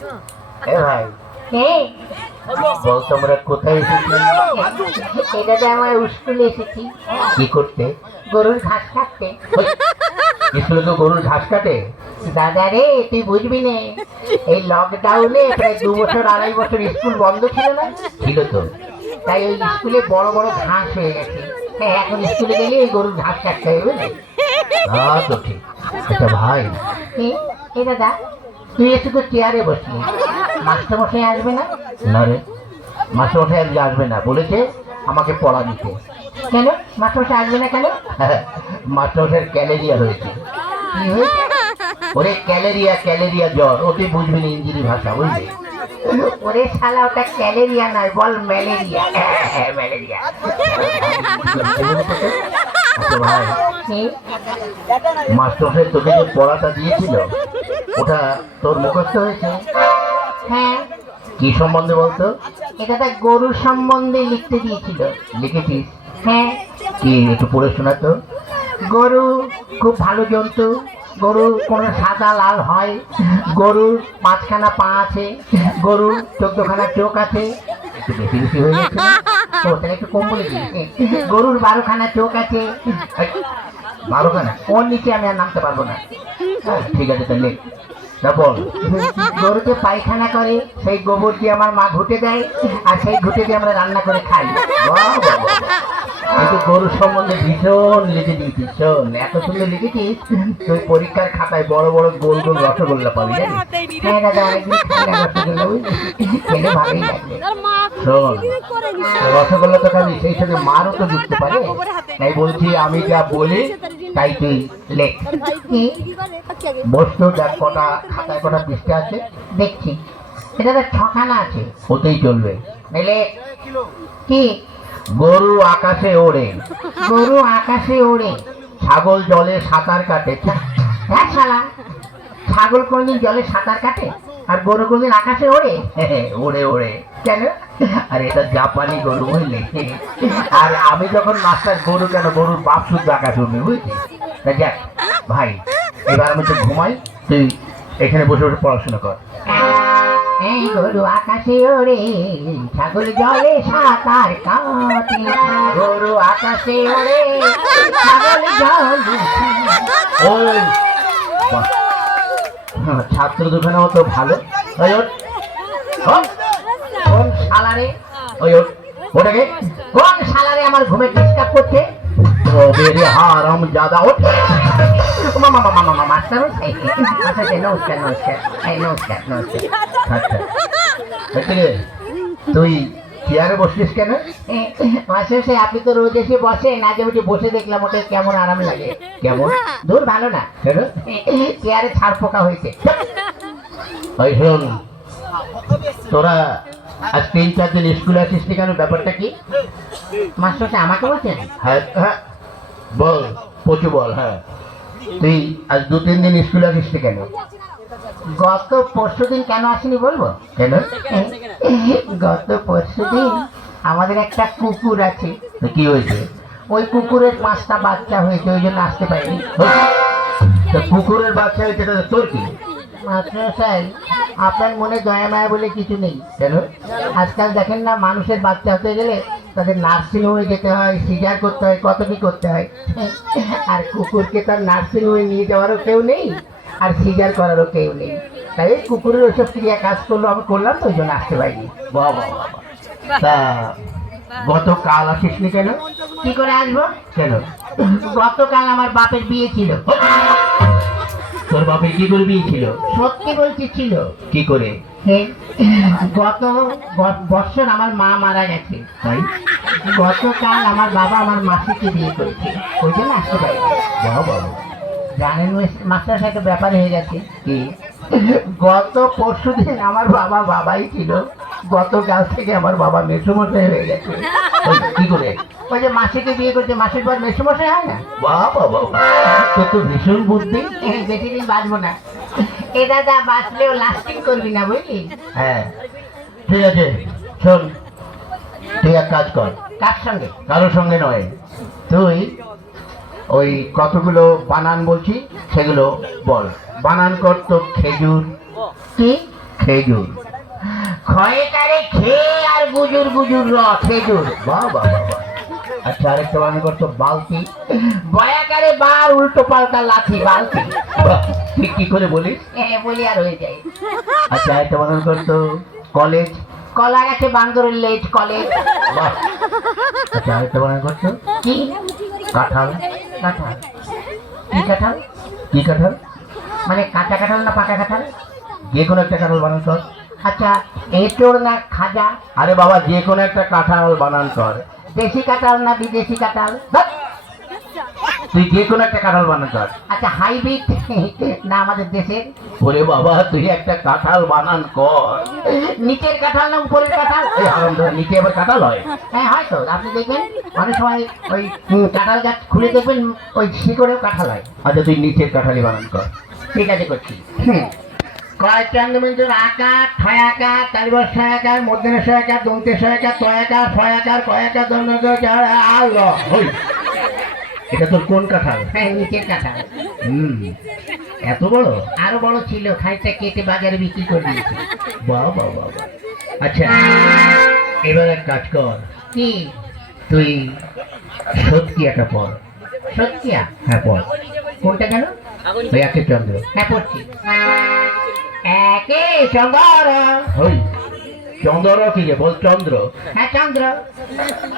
ভাই বল তোমরা কোথায় এসেছো? এটা তো আমার স্কুলে এসেছি। কি করতে? গরুর ঘাস কাটতে। স্কুলে তো গরুর ঘাস কাটে? দাদা রে, তুই বুঝবি না, এই লকডাউনে প্রায় 2 বছর 2.5 বছর স্কুল বন্ধ ছিল না? ছিল তো। তাই ওই স্কুলে বড় বড় ঘাস হয়ে গেছে। হ্যাঁ, এখন স্কুলে গেলে এই গরুর ঘাস কাটতে হবে, বুঝলি? হ্যাঁ তো ঠিক। আচ্ছা ভাই, এ দাদা, তুই একটু তো চেয়ারে বসলি, মাস্টারমশাই আসবে না? না রে, মাস্টারমশাই আজকে আসবে না, বলেছে আমাকে পড়া দিতে। কেন মাস্টারমশাই আসবে না কেন? মাস্টারমশাইয়ের ক্যালেরিয়া হয়েছে। কি হয়েছে? ওরে ক্যালেরিয়া, ক্যালেরিয়া জ্বর। ওকে বুঝবি না ইংরেজি ভাষা, বুঝলি? ওরে শালা, ওটা ক্যালেরিয়া নয়, বল ম্যালেরিয়া। ম্যালেরিয়া। ভাই, মাস্টারমশাই তোকে যে পড়াটা দিয়েছিল ওটা তোর মুখস্থ হয়েছে? হ্যাঁ। কি সম্বন্ধে বলতো? এটা তো গরুর সম্বন্ধে লিখতে দিয়েছিল। লিখেছিস? হ্যাঁ। কি একটু পড়ে শোনা তো। গরু খুব ভালো জন্তু। গরুর কোনো সাদা লাল হয়। গরুর 5খানা পা আছে। গরুর 14খানা চোখ আছে। একটু বেশি বেশি হয়ে গেছে না? তো তাহলে একটু কম বলে দিই। গরুর 12খানা চোখ আছে। 12খানা? ওর নিচে আমি আর নামতে পারবো না। ঠিক আছে তাহলে বল। গরুকে পায়খানা করে, সেই গোবর দিয়ে আমার মা ঘুটে দেয়, আর সেই ঘুটে দিয়ে আমরা রান্না করে খাই। কিন্তু গরু সম্বন্ধে ভীষণ লিখে দিয়েছিস। শোন, এত সুন্দর লিখেছিস, তুই পরীক্ষার খাতায় বড় বড় গোল গোল রসগোল্লা পাবি, জানিস? হ্যাঁ দাদা, অনেকদিন খাই না রসগোল্লা, বুঝলি? খেলে ভালোই লাগবে। শোন, রসগোল্লা তো খাবি, সেই সঙ্গে মারও তো জুটতে পারে। তাই বলছি, আমি যা বলি তাই তুই লেখ। বস্তু যার কটা খাতায় কটা পৃষ্ঠা আছে দেখছি। এটা তো 6খানা আছে। ওতেই চলবে। মেলে কি? গরু আকাশে ওড়ে। গরু আকাশে ওড়ে। ছাগল জলে সাঁতার কাটে। হ্যাঁ শালা, ছাগল কোনদিন জলে সাঁতার কাটে? আর গরু কোনদিন আকাশে ওড়ে? ওড়ে ওড়ে। কেন? আর এটা জাপানি গরু, বুঝলি? আর আমি যখন মাস্টার, গরু কেন, গরুর বাপ শুদ্ধ আকাশে উঠবে, বুঝলি? তা যাক ভাই, এবার আমি তো ঘুমাই, তুই এখানে বসে বসে পড়াশোনা কর। এই গরু আকাশে ওড়ে, ছাগল জলে সাঁতার কাটে। গরু আকাশে ওড়ে, ছাগল জলে। ওই ছাত্র দুখানে মতো ভালো। ওই ওঠ, কোন শালারে? ওই ওঠ, ওটাকে কোন শালারে আমার ঘুমে ডিস্টার্ব করছে? হারাম জাদা। ওঠ। মাস্টার নমস্কার, নমস্কার, নমস্কার, নমস্কার। আচ্ছা, তুই চেয়ারে বসলিস কেন? মাস্টার সাহেব, আপনি তো রোজ এসে বসেন, আজ উঠে বসে দেখলাম, ওটা কেমন আরাম লাগে। কেমন? দূর ভালো না, চেয়ারে ছাড় পোকা হয়েছে। ওই শোন, তোরা আজ 3-4 দিন স্কুলে আসিস নি কেন? ব্যাপারটা কি? মাস্টার সাহেব আমাকে বলছেন? হ্যাঁ হ্যাঁ, বল পচু বল। হ্যাঁ, তুই আজ 2-3 দিন স্কুলে আসিস নি কেন? গত পরশুদিন কেন আসিনি বলবো? কেন? গত পরশুদিন আমাদের একটা কুকুর আছে। কি হয়েছে? ওই কুকুরের 5টা বাচ্চা হয়েছে, ওই জন্য আসতে পারিনি। কুকুরের বাচ্চা হয়েছে, তোর কি? মাস্টার সাহেব, আপনার মনে দয়া মায়া বলে কিছু নেই। কেন? আজকাল দেখেন না, মানুষের বাচ্চা হতে গেলে তাদের নার্সিং হোমে যেতে হয়, সিজার করতে হয়, কত কি করতে হয়। আর কুকুরকে তার নার্সিং হোমে নিয়ে যাওয়ারও কেউ নেই, আর সিজার করারও কেউ নেই। তাই কুকুরের ওইসব ক্রিয়া কাজ করলো, আমি করলাম, তো ওই জন্য আসতে পারিনি। বাবা বাবা। তা গতকাল আসিসনি কেন? কি করে আসবো? কেন? গতকাল আমার বাপের বিয়ে ছিল। তোর বাপের কি করে বিয়ে ছিল? সত্যি বলছি ছিল। কি করে? গত বছর আমার মা মারা গেছে, তাই গতকাল আমার বাবা আমার মাসিকে বিয়ে করেছে, ওই জন্য আসতে পারি। বাবা, জানেন মাস্টার সাহেব, একটা ব্যাপার হয়ে গেছে। কি? গত পরশুদিন আমার বাবা বাবাই ছিল, গতকাল থেকে আমার বাবা মেসোমশাই হয়ে গেছে। কি করে? ওই যে মাসিকে বিয়ে করছে, মাসির পর মেসোমশাই হয় না? বাবা বাবা, তোর তো ভীষণ বুদ্ধি। বেশি দিন বাঁচবো না। এ দাদা, বাঁচলেও লাস্টিং করবি না, বুঝলি? হ্যাঁ ঠিক আছে। শোন, তুই এক কাজ কর। কার সঙ্গে? কারোর সঙ্গে নয়, তুই ওই কতগুলো বানান বলছি সেগুলো বল। বানান কর তো খেজুর। কি? খেজুর। ক্ষয়কারে খেয়ে আর গুজুর গুজুর র খেজুর। বাহ বাহ বাহ বাহ। আচ্ছা আরেকটা বানান করতো বালতি। বয়াকারে বার উল্টো পাল্টা লাঠি বালতি। বাহ, ঠিক কি করে বলিস? হ্যাঁ বলি আর হয়ে যায়। আচ্ছা আরেকটা বানান করতো কলেজ। কলা গাছে বান্দরের লেজ কলেজ। বাহ। আচ্ছা আরেকটা বানান করতো কি? কাঁঠাল। কাঁঠাল কি কাঁঠাল? কি কাঁঠাল মানে কাঁচা কাঁঠাল না পাকা কাঁঠাল? যে কোনো একটা কাঁঠাল বানান কর। আচ্ছা এঁচোড় না খাজা? আরে বাবা যে কোনো একটা কাঁঠাল বানান কর। দেশি কাঁঠাল না বিদেশি কাঁঠাল? ধ্যাৎ, তুই যে কোনো একটা কাঁঠাল বানান কর। আচ্ছা হাইব্রিড না আমাদের দেশের? ওরে বাবা তুই একটা কাঁঠাল বানান কর। নিচের কাঁঠাল না উপরের কাঁঠাল? এই হারামজাদা, নিচে আবার কাঁঠাল হয়? হ্যাঁ হয়তো, আপনি দেখবেন অনেক সময় ওই কাঁঠাল গাছ খুলে দেখবেন ওই শিকড়েও কাঁঠাল হয়। আচ্ছা তুই নিচের কাঁঠালই বানান কর। ঠিক আছে করছি। কয় চন্দ্রবিন্দুর আকার ছয়াকার তালিবর ছয়াকার মধ্যে ছয়াকার দন্তে ছয়াকার তয়াকার ছয়াকার কয়াকার দন্ত আল। এটা তোর কোন কাঁঠাল? হ্যাঁ নিচের কাঁঠাল। এত বড়? আরো বড় ছিল, খাইটা কেটে বাজারে বিক্রি করে দিয়েছি। বাহ বাহ বাহ বাহ। আচ্ছা এবার এক কাজ কর। কি? তুই সত্যিয়াটা পড়। সত্যিয়া? হ্যাঁ পড়। কোনটা কেন? ওই একে চন্দ্র। হ্যাঁ পড়ছি। একে চন্দ্র। ওই চন্দ্র কি রে? বল চন্দ্র। হ্যাঁ চন্দ্র।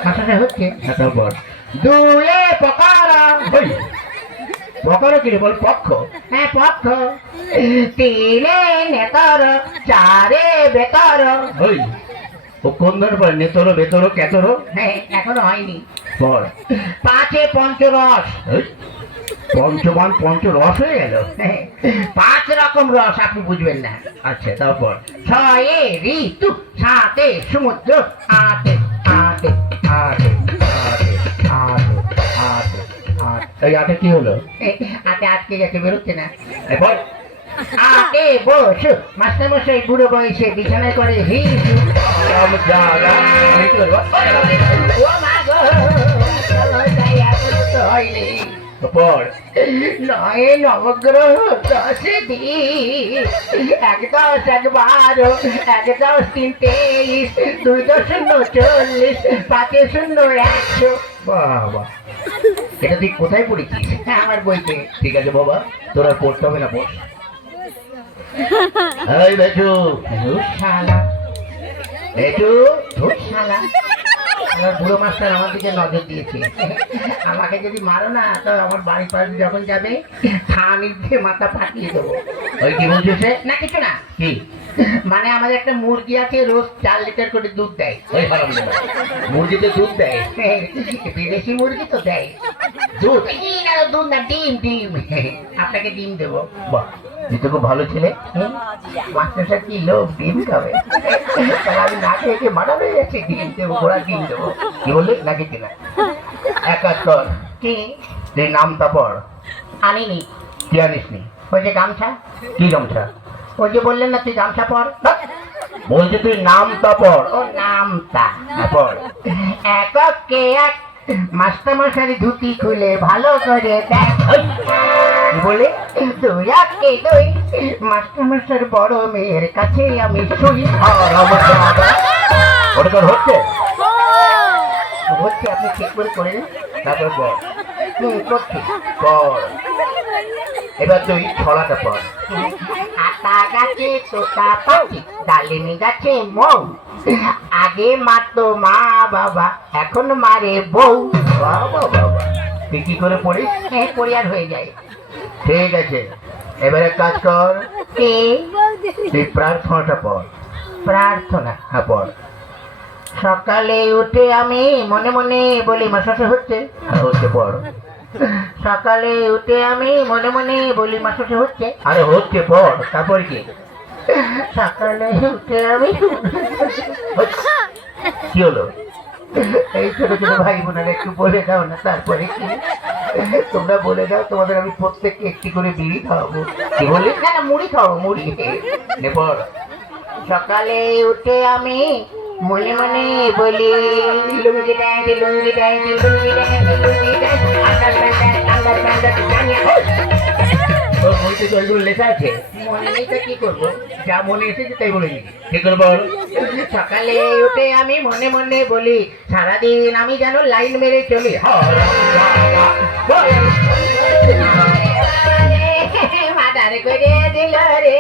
ভাষাটা হচ্ছে এটা বল। দুয়ে পকার। ওই পকার কি রে? বল পক্ষ। হ্যাঁ পক্ষ। তিনে নেতর চারে বেতর। ওই ও কোন ধর পড়ে? নেতর বেতর কেতর? হ্যাঁ এখনো হয়নি। বল। পাঁচে পঞ্চরস। পঞ্চমান পঞ্চরস হয়ে গেল। পাঁচ রকম রস আপনি বুঝবেন না। আচ্ছা তারপর ছয়ে ঋতু সাতে সমুদ্র আটে আটে আটে আটে আটে আটে আট। এই আটে কি হলো? আটে আটকে গেছে, বেরোচ্ছে না। এরপর আটে বস মাস্টার মশাই বুড়ো বয়সে বিছানায় করে হিসু। হয়নি। নয় নবগ্রহ দশে দিন এক দশ এক বারো এক দশ তিন 23 দুই দশ শূন্য 40 পাঁচে শূন্য 100। বাবা এটা তুই কোথায় পড়েছিস? হ্যাঁ আমার বইতে। ঠিক আছে বাবা তোর আর পড়তে হবে না, বস। এই বেচু শালা, বেচু শালা। আমার বুড়ো মাস্টার আমার দিকে নজর দিয়েছে। আমাকে যদি মারো না তো আমার বাড়ির পাশে যখন যাবে থানির দিয়ে মাথা ফাটিয়ে দেবো। ওই কি বলছে? না কিছু না। কি মানে আমাদের একটা মুরগি আছে, রোজ 4 লিটার করে দুধ দেয়। ওই মুরগিতে দুধ দেয়? বিদেশি মুরগি তো দেয় দুধ। দুধ না ডিম। ডিম আপনাকে ডিম দেবো। বাহ তুই তো খুব ভালো ছেলে। মাস্টার সাহেব কি লোক ডিম খাবে? আমি না খেয়ে মারা হয়ে যাচ্ছে। ডিম দেবো, ঘোড়া ডিম দেবো। কি বললি? না কিছু না। এক কাজ কর। কি? তুই নামটা পড়। আনিনি। কি আনিস নি? ওই যে গামছা। কি গামছা? ওই যে বললেন না তুই গামছা পড়। বলছি তুই নামটা পড়। ও নামটা পড়। এককে এক মাস্টার মশারি ধুতি খুলে ভালো করে দেখ। বলে দুই একে দুই মাস্টার মশার বড় মেয়ের কাছে আমি শুই। ওটা তোর হচ্ছে? হচ্ছে, আপনি ঠিক করে করে নিন। তারপর বল। করছি পড়। এবার তুই ছড়াটা পড়। আতা গাছে তোতা পাখি ডালিমি গাছে মৌ আগে মারতো মা বাবা এখন মারে বউ। বাবা বাবা তুই কি করে পড়িস? হ্যাঁ পড়ি আর হয়ে যায়। ঠিক আছে এবারে কাজ কর। কি? তুই প্রার্থনাটা পড়। প্রার্থনা? হ্যাঁ পড়। সকালে উঠে আমি মনে মনে বলি মাসাশে হচ্ছে। হচ্ছে পড়। সকালে উঠে আমি মনে মনে বলি মাসাশে হচ্ছে। আরে হচ্ছে পড়। তারপর কি? সকালে উঠে আমি কি হলো? এই ছোট ছোট ভাই বোনেরা একটু বলে দাও না। তারপরে কি? তোমরা বলে দাও, তোমাদের আমি প্রত্যেককে একটি করে বিড়ি খাওয়াবো। কি বলি? না না মুড়ি খাওয়াবো, মুড়ি। পড়। সকালে উঠে আমি মনে মনে বলি lungi dance lungi dance lungi dance lungi dance under pant under pant জানিয়া তোর বইতে তো ওইগুলো লেখা আছে। মনে নেই তো কি করবো, যা মনে এসেছে তাই বলে দিই। কি করবো? সকালে উঠে আমি মনে মনে বলি, সারাদিন আমি যেন লাইন মেরে চলি। মাথার করে দিল রে।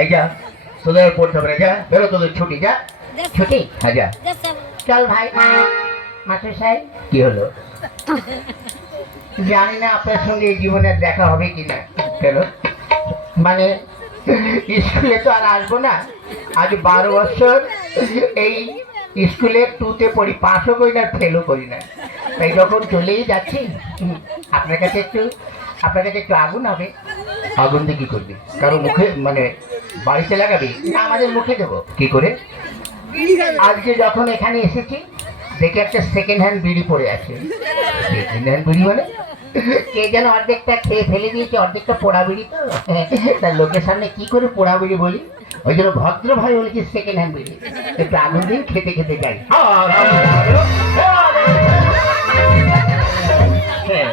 এই যা, তোদের আর পড়তে হবে না, যা বেরো, তোদের ছুটি, যা ছুটি। হ্যাঁ যা, চল ভাই। মাস্টার সাহেব কি হলো? জানি না আপনার সঙ্গে এই জীবনে আর দেখা হবে কিনা। কেন? মানে স্কুলে তো আর আসবো না। আজ 12 বছর এই স্কুলে 2তে পড়ি, পাসও করি না, ফেলও করি না। তাই যখন চলেই যাচ্ছি, আপনার কাছে একটু আগুন হবে। আগুন দিয়ে কি করবি? কারো মুখে মানে বাড়িতে লাগাবি না? আমাদের মুখে দেবো কি করে? আজকে যখন এখানে এসেছি দেখে একটা সেকেন্ড হ্যান্ড বিড়ি পড়ে আছে। সেকেন্ড হ্যান্ড বিড়ি মানে কে যেন অর্ধেকটা খেয়ে ফেলে দিয়েছে, অর্ধেকটা পোড়া বিড়ি। তো তার লোকের সামনে কি করে পোড়া বিড়ি বলি? ওই জন্য ভদ্র ভাই বলেছি সেকেন্ড হ্যান্ড বিড়ি। একটু আগুন দিন, খেতে খেতে যাই। হ্যাঁ